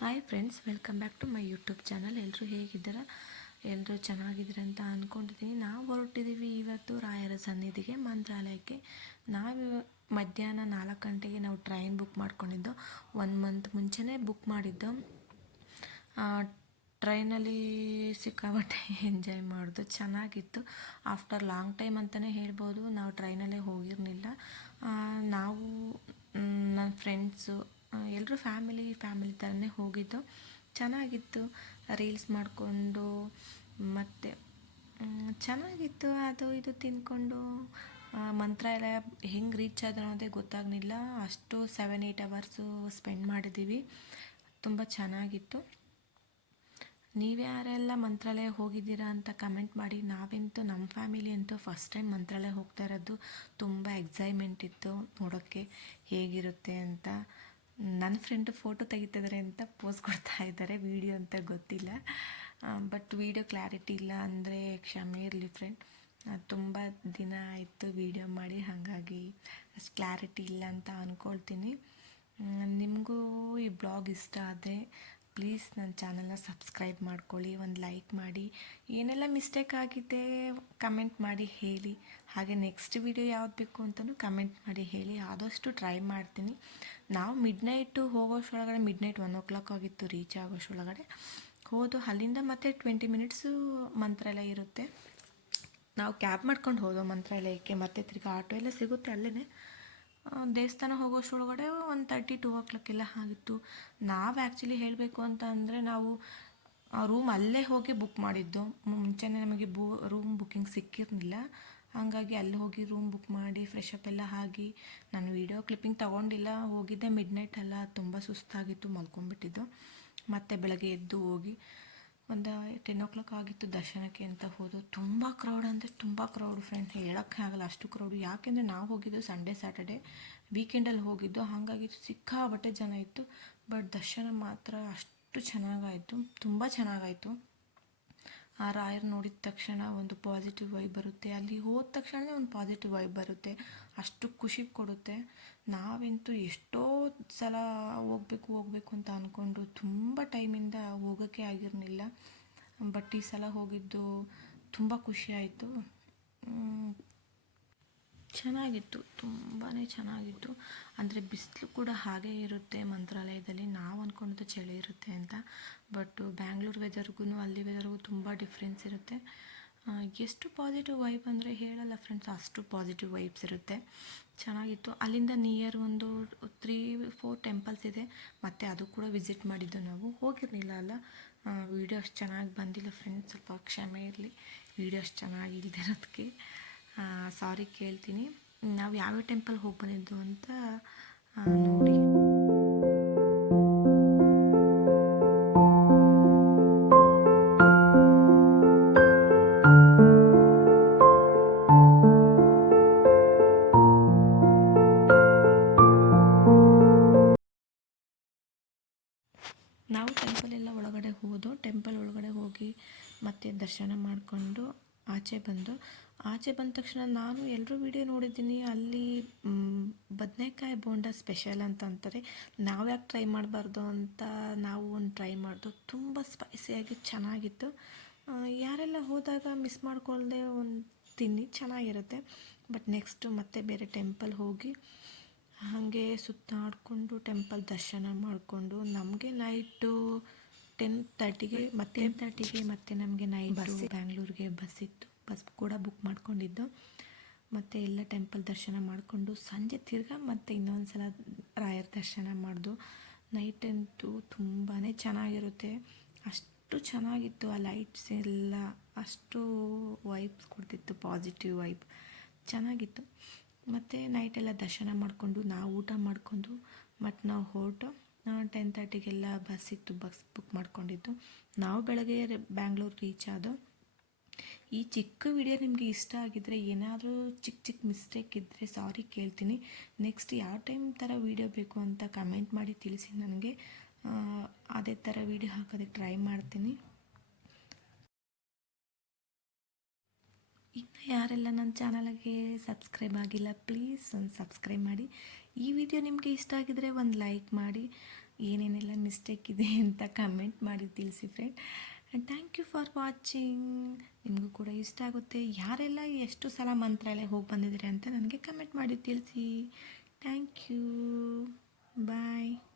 Hi friends, welcome back to my YouTube channel. ಎಲ್ಲರೂ ಹೇಗಿದ್ದೀರಾ? ಎಲ್ಲರೂ ಚೆನ್ನಾಗಿದ್ದೀರ ಅಂತ ಅಂದ್ಕೊಂಡಿದ್ದೀನಿ. ನಾವು ಹೊರಟಿದ್ದೀವಿ ಇವತ್ತು ರಾಯರ ಸನ್ನಿಧಿಗೆ, ಮಂತ್ರಾಲಯಕ್ಕೆ. ನಾವು ಮಧ್ಯಾಹ್ನ 4 ಗಂಟೆಗೆ ನಾವು ಟ್ರೈನ್ ಬುಕ್ ಮಾಡ್ಕೊಂಡಿದ್ದು. 1 ಮಂತ್ ಮುಂಚೆನೇ ಬುಕ್ ಮಾಡಿದ್ದು. ಟ್ರೈನಲ್ಲಿ ಸಿಕ್ಕಾಪಟ್ಟೆ ಎಂಜಾಯ್ ಮಾಡೋದು, ಚೆನ್ನಾಗಿತ್ತು. ಆಫ್ಟರ್ ಲಾಂಗ್ ಟೈಮ್ ಅಂತಲೇ ಹೇಳ್ಬೋದು. ನಾವು ಟ್ರೈನಲ್ಲೇ ಹೋಗಿರಲಿಲ್ಲ. ನಾವು ನನ್ನ ಫ್ರೆಂಡ್ಸು ಎಲ್ಲರೂ ಫ್ಯಾಮಿಲಿ ಥರನೇ ಹೋಗಿದ್ದು. ಚೆನ್ನಾಗಿತ್ತು. ರೀಲ್ಸ್ ಮಾಡಿಕೊಂಡು ಮತ್ತು ಚೆನ್ನಾಗಿತ್ತು. ಅದು ಇದು ತಿಂದ್ಕೊಂಡು ಮಂತ್ರಾಲಯ ಹೆಂಗೆ ರೀಚ್ ಆದ ಅನ್ನೋದೇ ಗೊತ್ತಾಗಲಿಲ್ಲ. ಅಷ್ಟು 7-8 ಅವರ್ಸು ಸ್ಪೆಂಡ್ ಮಾಡಿದ್ದೀವಿ. ತುಂಬ ಚೆನ್ನಾಗಿತ್ತು. ನೀವ್ಯಾರೆಲ್ಲ ಮಂತ್ರಾಲಯ ಹೋಗಿದ್ದೀರಾ ಅಂತ ಕಮೆಂಟ್ ಮಾಡಿ. ನಾವಂತೂ ನಮ್ಮ ಫ್ಯಾಮಿಲಿ ಅಂತೂ ಫಸ್ಟ್ ಟೈಮ್ ಮಂತ್ರಾಲಯ ಹೋಗ್ತಾ ಇರೋದು. ತುಂಬ ಎಕ್ಸೈಟ್ಮೆಂಟ್ ಇತ್ತು ನೋಡೋಕ್ಕೆ ಹೇಗಿರುತ್ತೆ ಅಂತ. ನನ್ನ ಫ್ರೆಂಡು ಫೋಟೋ ತೆಗಿತಿದ್ದಾರೆ ಅಂತ ಪೋಸ್ ಕೊಡ್ತಾ ಇದ್ದಾರೆ. ವೀಡಿಯೋ ಅಂತ ಗೊತ್ತಿಲ್ಲ, ಬಟ್ ವೀಡಿಯೋ ಕ್ಲಾರಿಟಿ ಇಲ್ಲ ಅಂದರೆ ಕ್ಷಮೆ ಇರಲಿ ಫ್ರೆಂಡ್. ತುಂಬ ದಿನ ಆಯಿತು ವೀಡಿಯೋ ಮಾಡಿ, ಹಾಗಾಗಿ ಅಷ್ಟು ಕ್ಲಾರಿಟಿ ಇಲ್ಲ ಅಂತ ಅಂದ್ಕೊಳ್ತೀನಿ. ನಿಮಗೂ ಈ ಬ್ಲಾಗ್ ಇಷ್ಟ ಆದರೆ ಪ್ಲೀಸ್ ನನ್ನ ಚಾನಲ್ನ ಸಬ್ಸ್ಕ್ರೈಬ್ ಮಾಡ್ಕೊಳ್ಳಿ, ಒಂದು ಲೈಕ್ ಮಾಡಿ. ಏನೆಲ್ಲ ಮಿಸ್ಟೇಕ್ ಆಗಿದೆ ಕಮೆಂಟ್ ಮಾಡಿ ಹೇಳಿ. ಹಾಗೆ ನೆಕ್ಸ್ಟ್ ವಿಡಿಯೋ ಯಾವ್ದು ಬೇಕು ಅಂತಲೂ ಕಮೆಂಟ್ ಮಾಡಿ ಹೇಳಿ. ಆದಷ್ಟು ಟ್ರೈ ಮಾಡ್ತೀನಿ. ನಾವು ಮಿಡ್ನೈಟು ಹೋಗೋಷ್ಟರೊಳಗಡೆ, ಮಿಡ್ನೈಟ್ 1 o'clock ಆಗಿತ್ತು ರೀಚ್ ಆಗೋಷ್ಟರೊಳಗಡೆ. ಅಲ್ಲಿಂದ ಮತ್ತೆ 20 ಮಿನಿಟ್ಸು ಮಂತ್ರಾಲಯ ಇರುತ್ತೆ. ನಾವು ಕ್ಯಾಬ್ ಮಾಡ್ಕೊಂಡು ಹೋದೋ ಮಂತ್ರಾಲಯಕ್ಕೆ. ಮತ್ತೆ ತಿರ್ಗಿ ಆಟೋ ಎಲ್ಲ ಸಿಗುತ್ತೆ ಅಲ್ಲೇ. ದೇವಸ್ಥಾನ ಹೋಗೋಷ್ಟರೊಳಗಡೆ 1:30-2 o'clock ಎಲ್ಲ ಆಗಿತ್ತು. ನಾವು ಆ್ಯಕ್ಚುಲಿ ಹೇಳಬೇಕು ಅಂತ ಅಂದರೆ, ನಾವು ರೂಮ್ ಅಲ್ಲೇ ಹೋಗಿ ಬುಕ್ ಮಾಡಿದ್ದು. ಮುಂಚೆನೇ ನಮಗೆ ರೂಮ್ ಬುಕ್ಕಿಂಗ್ ಸಿಕ್ಕಿರಲಿಲ್ಲ. ಹಾಗಾಗಿ ಅಲ್ಲಿ ಹೋಗಿ ರೂಮ್ ಬುಕ್ ಮಾಡಿ ಫ್ರೆಶ್ ಅಪ್ ಎಲ್ಲ ಆಗಿ, ನಾನು ವೀಡಿಯೋ ಕ್ಲಿಪ್ಪಿಂಗ್ ತೊಗೊಂಡಿಲ್ಲ. ಹೋಗಿದ್ದೆ ಮಿಡ್ನೈಟ್ ಎಲ್ಲ, ತುಂಬ ಸುಸ್ತಾಗಿತ್ತು, ಮಲ್ಕೊಂಡ್ಬಿಟ್ಟಿದ್ದು. ಮತ್ತು ಬೆಳಗ್ಗೆ ಎದ್ದು ಹೋಗಿ ಒಂದು 10 o'clock ಆಗಿತ್ತು ದರ್ಶನಕ್ಕೆ ಅಂತ ಹೋದೋ. ತುಂಬ ಕ್ರೌಡ್ ಅಂದರೆ ತುಂಬ ಕ್ರೌಡು ಫ್ರೆಂಡ್ಸ್, ಹೇಳೋಕ್ಕೆ ಆಗಲ್ಲ ಅಷ್ಟು ಕ್ರೌಡು. ಯಾಕೆಂದರೆ ನಾವು ಹೋಗಿದ್ದು ಸಂಡೇ ಸ್ಯಾಟರ್ಡೇ ವೀಕೆಂಡಲ್ಲಿ ಹೋಗಿದ್ದು, ಹಾಗಾಗಿ ಸಿಕ್ಕಾಬಟ್ಟೆ ಜನ ಇತ್ತು. ಬಟ್ ದರ್ಶನ ಮಾತ್ರ ಅಷ್ಟು ಚೆನ್ನಾಗಾಯಿತು, ತುಂಬ ಚೆನ್ನಾಗಾಯಿತು. ಆ ರಾಯರು ನೋಡಿದ ತಕ್ಷಣ ಒಂದು ಪಾಸಿಟಿವ್ ವೈಬ್ ಬರುತ್ತೆ. ಅಲ್ಲಿ ಹೋದ ತಕ್ಷಣ ಒಂದು ಪಾಸಿಟಿವ್ ವೈಬ್ ಬರುತ್ತೆ, ಅಷ್ಟು ಖುಷಿ ಕೊಡುತ್ತೆ. ನಾವಂತೂ ಎಷ್ಟೋ ಸಲ ಹೋಗಬೇಕು ಅಂತ ಅಂದ್ಕೊಂಡು ತುಂಬ ಟೈಮಿಂದ ಹೋಗೋಕ್ಕೆ ಆಗಿರಲಿಲ್ಲ. ಬಟ್ ಈ ಸಲ ಹೋಗಿದ್ದು ತುಂಬ ಖುಷಿ ಆಯಿತು. ಚೆನ್ನಾಗಿತ್ತು, ತುಂಬಾ ಚೆನ್ನಾಗಿತ್ತು. ಅಂದರೆ ಬಿಸಿಲು ಕೂಡ ಹಾಗೇ ಇರುತ್ತೆ ಮಂತ್ರಾಲಯದಲ್ಲಿ. ನಾವು ಅಂದ್ಕೊಂಡಿದ್ದು ಚಳಿ ಇರುತ್ತೆ ಅಂತ, ಬಟ್ ಬ್ಯಾಂಗ್ಳೂರು ವೆದರ್ಗೂ ಅಲ್ಲಿ ವೆದರ್ಗೂ ತುಂಬ ಡಿಫ್ರೆನ್ಸ್ ಇರುತ್ತೆ. ಎಷ್ಟು ಪಾಸಿಟಿವ್ ವೈಬ್ ಅಂದರೆ ಹೇಳಲ್ಲ ಫ್ರೆಂಡ್ಸ್, ಅಷ್ಟು ಪಾಸಿಟಿವ್ ವೈಬ್ಸ್ ಇರುತ್ತೆ. ಚೆನ್ನಾಗಿತ್ತು. ಅಲ್ಲಿಂದ ನಿಯರ್ ಒಂದು 3-4 ಟೆಂಪಲ್ಸ್ ಇದೆ, ಮತ್ತು ಅದು ಕೂಡ ವಿಸಿಟ್ ಮಾಡಿದ್ದು. ನಾವು ಹೋಗಿರಲಿಲ್ಲ ಅಲ್ಲ, ವೀಡಿಯೋ ಅಷ್ಟು ಚೆನ್ನಾಗಿ ಬಂದಿಲ್ಲ ಫ್ರೆಂಡ್ಸ್, ಸ್ವಲ್ಪ ಕ್ಷಮೆ ಇರಲಿ. ವೀಡಿಯೋ ಅಷ್ಟು ಚೆನ್ನಾಗಿ ಇಲ್ದಿರೋದಕ್ಕೆ ಸಾರಿ ಕೇಳ್ತೀನಿ. ನಾವು ಯಾವ್ಯಾವ ಟೆಂಪಲ್ ಹೋಗಿ ಬಂದಿದ್ದು ಅಂತ ನೋಡಿ. ನಾವು ಟೆಂಪಲ್ ಒಳಗಡೆ ಹೋಗಿ ಮತ್ತೆ ದರ್ಶನ ಮಾಡಿಕೊಂಡು ಆಚೆ ಬಂದ ತಕ್ಷಣ, ನಾನು ಎಲ್ಲರೂ ವಿಡಿಯೋ ನೋಡಿದ್ದೀನಿ. ಅಲ್ಲಿ ಬದನೆಕಾಯಿ ಬೋಂಡ ಸ್ಪೆಷಲ್ ಅಂತ ಅಂತಾರೆ. ನಾವು ಯಾಕೆ ಟ್ರೈ ಮಾಡಬಾರ್ದು ಅಂತ ನಾವು ಒಂದು ಟ್ರೈ ಮಾಡಿದ್ದು. ತುಂಬ ಸ್ಪೈಸಿಯಾಗಿ ಚೆನ್ನಾಗಿತ್ತು. ಯಾರೆಲ್ಲ ಹೋದಾಗ ಮಿಸ್ ಮಾಡ್ಕೊಳ್ದೆ ಒಂದು ತಿನ್ನಿ, ಚೆನ್ನಾಗಿರುತ್ತೆ. ಬಟ್ ನೆಕ್ಸ್ಟು ಮತ್ತೆ ಬೇರೆ ಟೆಂಪಲ್ ಹೋಗಿ ಹಾಗೆ ಸುತ್ತಾಡಿಕೊಂಡು ಟೆಂಪಲ್ ದರ್ಶನ ಮಾಡಿಕೊಂಡು, ನಮಗೆ ನೈಟು 10:30ಗೆ ಮತ್ತೆ ನಮಗೆ ನೈಟು ಬ್ಯಾಂಗ್ಳೂರಿಗೆ ಬಸ್ ಕೂಡ ಬುಕ್ ಮಾಡ್ಕೊಂಡಿದ್ದು. ಮತ್ತು ಎಲ್ಲ ಟೆಂಪಲ್ ದರ್ಶನ ಮಾಡಿಕೊಂಡು ಸಂಜೆ ತಿರ್ಗಾ ಮತ್ತೆ ಇನ್ನೊಂದು ಸಲ ರಾಯರ ದರ್ಶನ ಮಾಡಿದು. ನೈಟ್ ಅಂತೂ ತುಂಬಾ ಚೆನ್ನಾಗಿರುತ್ತೆ, ಅಷ್ಟು ಚೆನ್ನಾಗಿತ್ತು. ಆ ಲೈಟ್ಸ್ ಎಲ್ಲ ಅಷ್ಟು ವೈಬ್ಸ್ ಕೊಡ್ತಿತ್ತು, ಪಾಸಿಟಿವ್ ವೈಬ್, ಚೆನ್ನಾಗಿತ್ತು. ಮತ್ತು ನೈಟೆಲ್ಲ ದರ್ಶನ ಮಾಡಿಕೊಂಡು ನಾವು ಊಟ ಮಾಡಿಕೊಂಡು ಮತ್ತು ನಾವು ಹೊರಟು 10:30ಗೆಲ್ಲ ಬಸ್ ಬುಕ್ ಮಾಡ್ಕೊಂಡಿದ್ದು. ನಾವು ಬೆಳಗ್ಗೆ ಬ್ಯಾಂಗ್ಳೂರು ರೀಚ್ ಆದೋ. ಈ ಚಿಕ್ಕ ವಿಡಿಯೋ ನಿಮಗೆ ಇಷ್ಟ ಆಗಿದ್ದರೆ, ಏನಾದರೂ ಚಿಕ್ಕ ಮಿಸ್ಟೇಕ್ ಇದ್ದರೆ ಸಾರಿ ಕೇಳ್ತೀನಿ. ನೆಕ್ಸ್ಟ್ ಯಾವ ಟೈಮ್ ಥರ ವಿಡಿಯೋ ಬೇಕು ಅಂತ ಕಮೆಂಟ್ ಮಾಡಿ ತಿಳಿಸಿ ನನಗೆ. ಅದೇ ಥರ ವಿಡಿಯೋ ಹಾಕೋದಕ್ಕೆ ಟ್ರೈ ಮಾಡ್ತೀನಿ. ಇನ್ನು ಯಾರೆಲ್ಲ ನನ್ನ ಚಾನಲ್ಗೆ ಸಬ್ಸ್ಕ್ರೈಬ್ ಆಗಿಲ್ಲ, ಪ್ಲೀಸ್ ಒಂದು ಸಬ್ಸ್ಕ್ರೈಬ್ ಮಾಡಿ. ಈ ವಿಡಿಯೋ ನಿಮಗೆ ಇಷ್ಟ ಆಗಿದರೆ ಒಂದು ಲೈಕ್ ಮಾಡಿ. ಏನೇನೆಲ್ಲ ಮಿಸ್ಟೇಕ್ ಇದೆ ಅಂತ ಕಮೆಂಟ್ ಮಾಡಿ ತಿಳಿಸಿ friend. And thank you for watching. ನಿಮಗೂ ಕೂಡ ಇಷ್ಟ ಆಗುತ್ತೆ. ಯಾರೆಲ್ಲ ಎಷ್ಟು ಸಲ ಮಂತ್ರಾಲಯ ಹೋಗಿ ಬಂದಿದ್ದೀರಿ ಅಂತ ನನಗೆ ಕಮೆಂಟ್ ಮಾಡಿ ತಿಳಿಸಿ. Thank you. ಬಾಯ್.